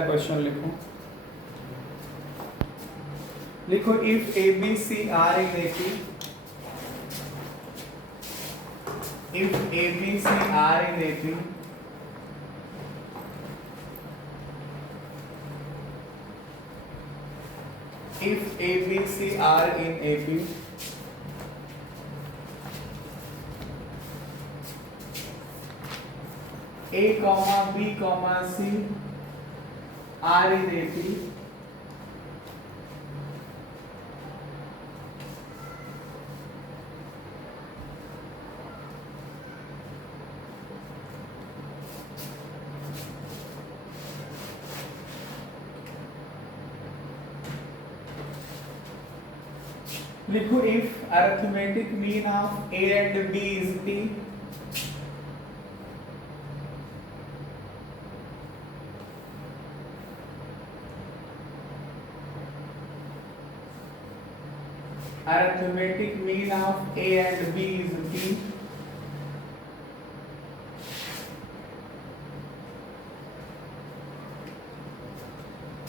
पहला क्वेश्चन लिखो। लिखो if A B C are in AP, if ABC are in AP, if ABC are in AP, A comma B comma C are in AP, लिखो if arithmetic mean of A and B is P, arithmetic mean of A and B is P,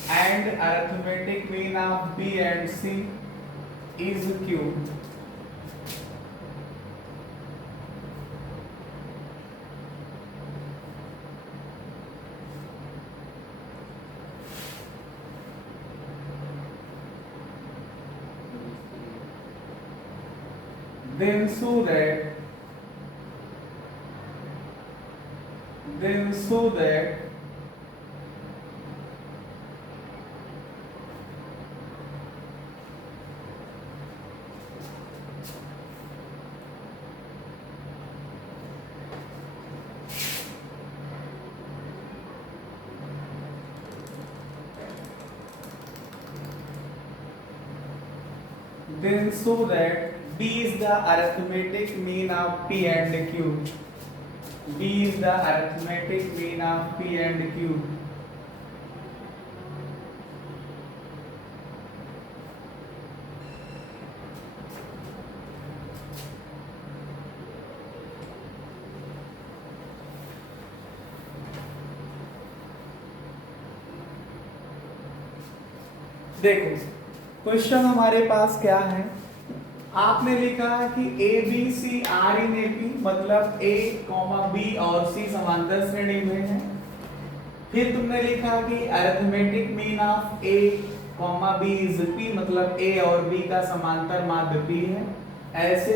and arithmetic mean of B and C is Q. Then so that B is the arithmetic mean of P and Q. B is the arithmetic mean of P and Q. देखो question हमारे पास क्या है, आपने लिखा कि A B C are in A P, मतलब A comma B और सी समांतर श्रेणी में है। फिर तुमने लिखा कि arithmetic mean of A comma B is P, मतलब ए और बी का समांतर माध्य पी है। ऐसे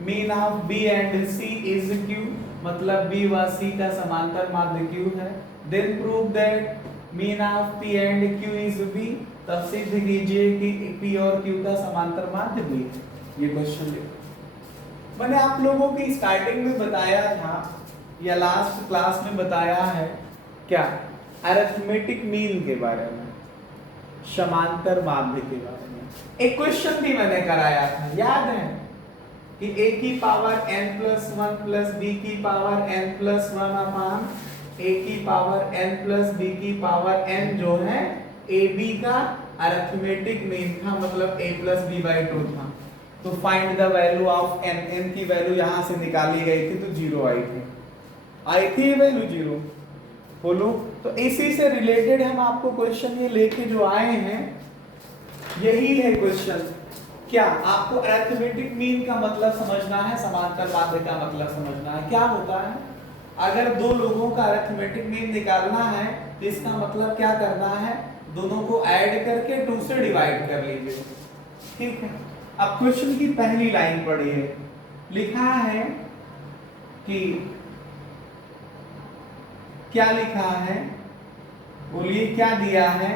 mean of B and C is Q, मतलब बी व सी का समांतर माध्य क्यू है। Then prove that mean of P and Q is B, तब सिद्ध कीजिए कि पी और क्यू का समांतर माध्य बी है। ये क्वेश्चन देखो, मैंने आप लोगों की स्टार्टिंग में बताया था या लास्ट क्लास में बताया है क्या, अरिथमेटिक मीन के बारे में, समांतर माध्य के बारे में। एक क्वेश्चन भी मैंने कराया था, याद है कि a की power n plus 1 plus b की power n plus 1 upon a की पावर n प्लस b की पावर n जो है ए बी का अरिथमेटिक मीन था, मतलब a प्लस बी बाई 2 था। तो find the value of n, n की वैल्यू यहां से निकाली गई थी तो 0 आई थी वैल्यू 0। बोलो, तो इसी से रिलेटेड हम आपको क्वेश्चन ये लेके जो आए हैं, यही है क्वेश्चन। क्या आपको अरिथमेटिक मीन का मतलब समझना है, समांतर माध्य का मतलब समझना है। क्या होता है, अगर दो लोगों का अरिथमेटिक मीन निकालना है तो इसका मतलब क्या करना है, दोनों को ऐड करके 2 से डिवाइड कर लीजिए, ठीक है। अब क्वेश्चन की पहली लाइन पढ़िए, लिखा है कि क्या लिखा है, बोलिए क्या दिया है।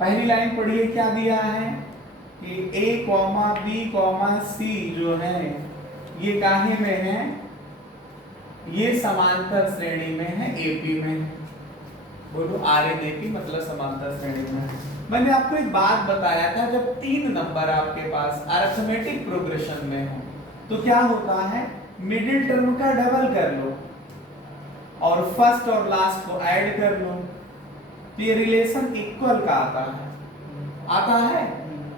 पहली लाइन पढ़िए, क्या दिया है कि a कॉमा बी कॉमा सी जो है ये काहे में है, ये समांतर श्रेणी में है, एपी में है। बोलो आर एन एपी मतलब समांतर श्रेणी में है। मैंने आपको एक बात बताया था, जब 3 नंबर आपके पास अरिथमेटिक प्रोग्रेशन में हो तो क्या होता है, मिडिल टर्म का डबल कर लो और फर्स्ट और लास्ट को ऐड कर लो, तो ये रिलेशन इक्वल का आता है।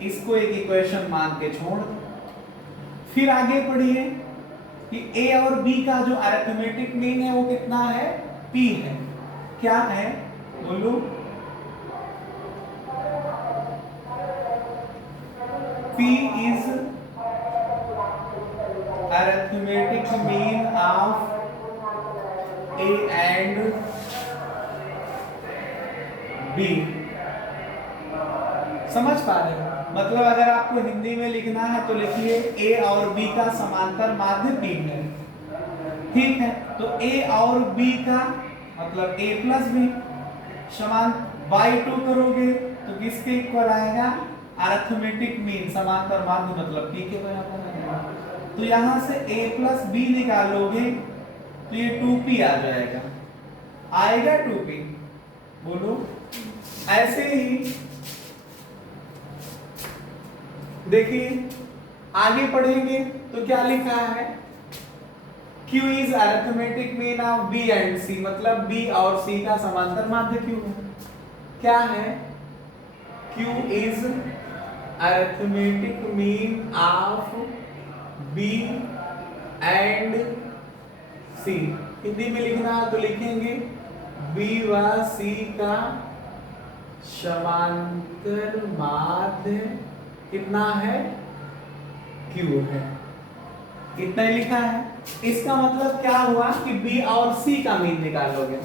इसको एक इक्वेशन मान के छोड़ दो। फिर आगे पढ़िए, कि ए और बी का जो अरिथमेटिक मीन है वो कितना है, पी है। क्या है बोलो, P is arithmetic mean of A and B. समझ पा रहे हो? मतलब अगर आपको हिंदी में लिखना है तो लिखिए ए और बी का समांतर माध्य पी है। ठीक है, तो ए और बी का मतलब ए प्लस बी समान बाई 2 करोगे तो किसके इक्वल आएगा, अरिथमेटिक मीन समांतर माध्य मतलब पी के बराबर आएगा। तो यहां से a प्लस बी निकालोगे तो ये 2p आ जाएगा, आएगा 2p, बोलो। ऐसे ही देखिए आगे पढ़ेंगे तो क्या लिखा है, Q is arithmetic mean of B and C, मतलब B और C का समांतर माध्य Q है। क्या है, Q is arithmetic mean of B and C। Hindi में लिखना तो लिखेंगे B व C का समांतर माध्य कितना है, Q है। इतना ही लिखा है। इसका मतलब क्या हुआ कि B और C का मीन निकालोगे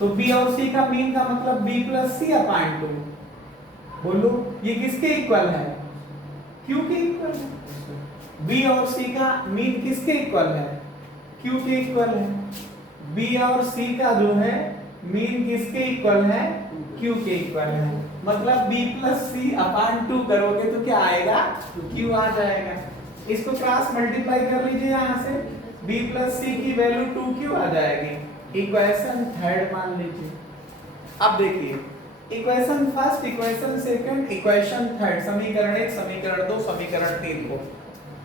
तो B और C का मीन का मतलब B प्लस C अपॉन 2। बोलो ये किसके इक्वल है, Q के इक्वल है। B और C का मीन किसके इक्वल है, Q के इक्वल है। B और C का जो है मीन किसके इक्वल है, Q के इक्वल है। मतलब B प्लस C अपॉन 2 करोगे तो क्या आएगा, Q आ जाएगा। इसको क्रॉस मल्टीप्लाई कर लीजिए, यहाँ से B प्लस C की वैल्यू 2Q आ जाएगी। इक्वेशन थर्ड मान लीजिए। अब देखिए equation first, equation second, equation third, समीकरण 1, समीकरण 2, समीकरण 3 को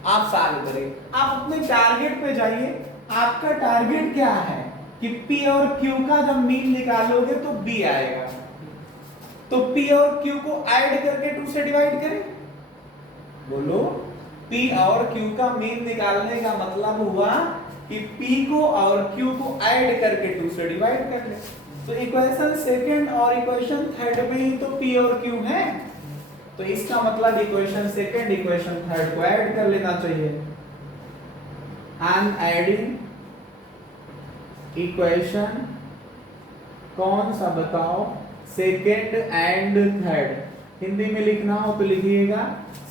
आप सॉल्व करें। आप अपने टारगेट पे जाइए। आपका टारगेट क्या है कि P और Q का जब मीन निकालोगे तो B आएगा, तो P और Q को ऐड करके 2 से डिवाइड करें। बोलो P और Q का मीन निकालने का मतलब हुआ कि P को और Q को ऐड करके 2 से डिवाइड कर ले। तो इक्वेशन सेकंड और इक्वेशन थर्ड में ही तो P और Q है, तो इसका मतलब इक्वेशन सेकंड इक्वेशन थर्ड को ऐड कर लेना चाहिए। एंड एडिंग इक्वेशन कौन सा बताओ, सेकंड एंड थर्ड। हिंदी में लिखना हो तो लिखिएगा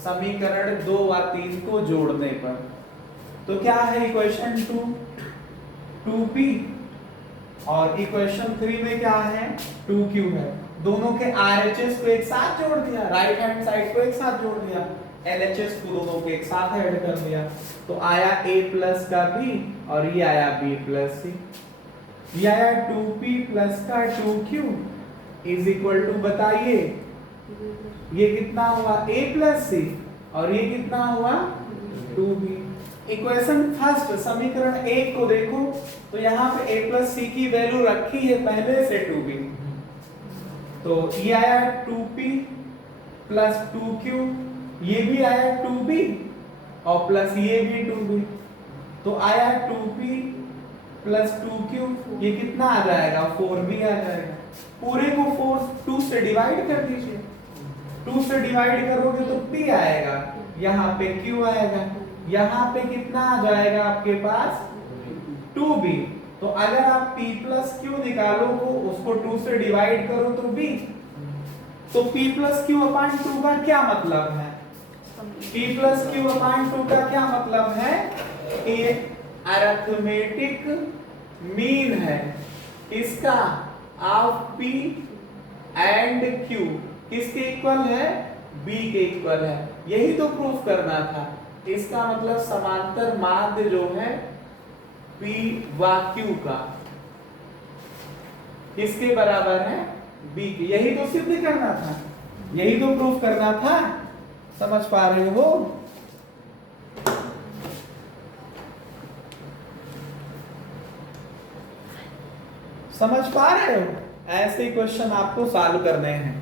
समीकरण 2 व 3 को जोड़ने पर। तो क्या है इक्वेशन 2, 2p और इक्वेशन 3 में क्या है, 2q है। दोनों के RHS को एक साथ जोड़ दिया, राइट हैंड साइड को एक साथ जोड़ दिया, LHS को दोनों को एक साथ ऐड कर दिया, तो आया a प्लस का b और ये आया b प्लस c। ये आया 2p प्लस का 2q इज इक्वल टू, बताइए ये कितना हुआ, a प्लस c और ये कितना हुआ 2b। इक्वेशन फर्स्ट समीकरण 1 को देखो तो यहाँ पे a प्लस c की वैल्यू रखी है पहले से 2b, तो ये आया 2p प्लस 2q, ये भी आया 2b और प्लस ये भी 2b, तो आया 2p प्लस 2q, ये कितना आ जाएगा 4b आ जाएगा। पूरे को 2 से डिवाइड कर दीजिए, 2 से डिवाइड करोगे तो p आएगा, यहाँ पे q आएगा, यहाँ पे कितना आ जाएगा आपके पास 2b। तो अगर आप p प्लस q निकालो तो उसको 2 से डिवाइड करो तो b, तो p प्लस q अपॉन 2 का क्या मतलब है, p प्लस q अपॉन 2 का क्या मतलब है, एक अरिथमेटिक मीन है इसका ऑफ p एंड q किसके इक्वल है, b के इक्वल है। यही तो प्रूफ करना था। इसका मतलब समांतर माध्य जो है p व q का किसके बराबर है, b के। यही तो सिद्ध करना था, यही तो प्रूफ करना था। समझ पा रहे हो? समझ पा रहे हो? ऐसे क्वेश्चन आपको सॉल्व करने हैं।